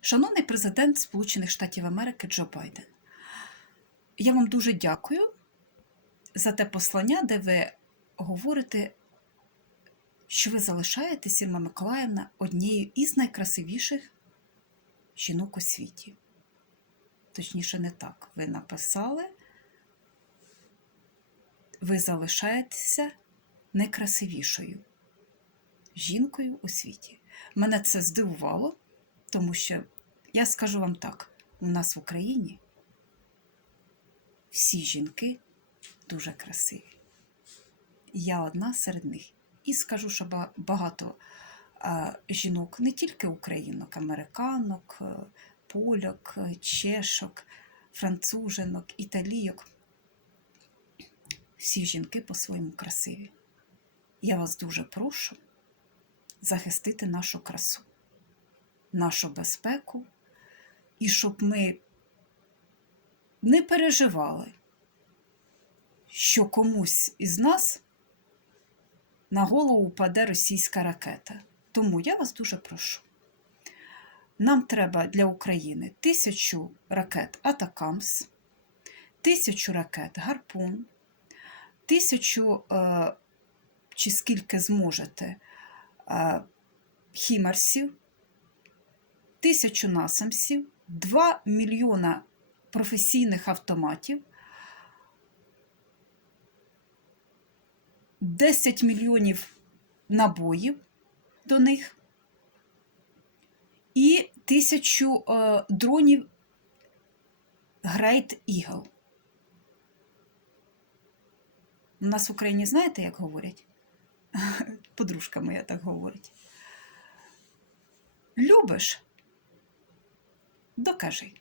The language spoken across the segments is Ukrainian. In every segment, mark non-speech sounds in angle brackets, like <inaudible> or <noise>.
Шановний президент Сполучених Штатів Америки Джо Байден, я вам дуже дякую за те послання, де ви говорите, що ви залишаєтеся, Ірма Миколаївна, однією із найкрасивіших жінок у світі. Точніше, не так. Ви написали, ви залишаєтеся найкрасивішою жінкою у світі. Мене це здивувало, тому що я скажу вам так: у нас в Україні всі жінки дуже красиві. Я одна серед них. І скажу, що багато жінок, не тільки українок, американок, е, поляк, е, чешок, француженок, італійок. Всі жінки по-своєму красиві. Я вас дуже прошу захистити нашу красу, нашу безпеку, і щоб ми не переживали, що комусь із нас на голову паде російська ракета. Тому я вас дуже прошу. Нам треба для України тисячу ракет Атакамс, тисячу ракет Гарпун, тисячу е, чи скільки зможете е, хімарсів, тисячу насамсів, 2 мільйона професійних автоматів, 10 мільйонів набоїв до них і тисячу е, дронів Great Eagle. У нас в Україні знаєте, як говорять? <laughs> Подружка моя так говорить. Любиш? Докажи.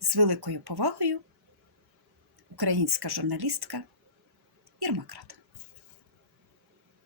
З великою повагою українська журналістка Ірма Крат.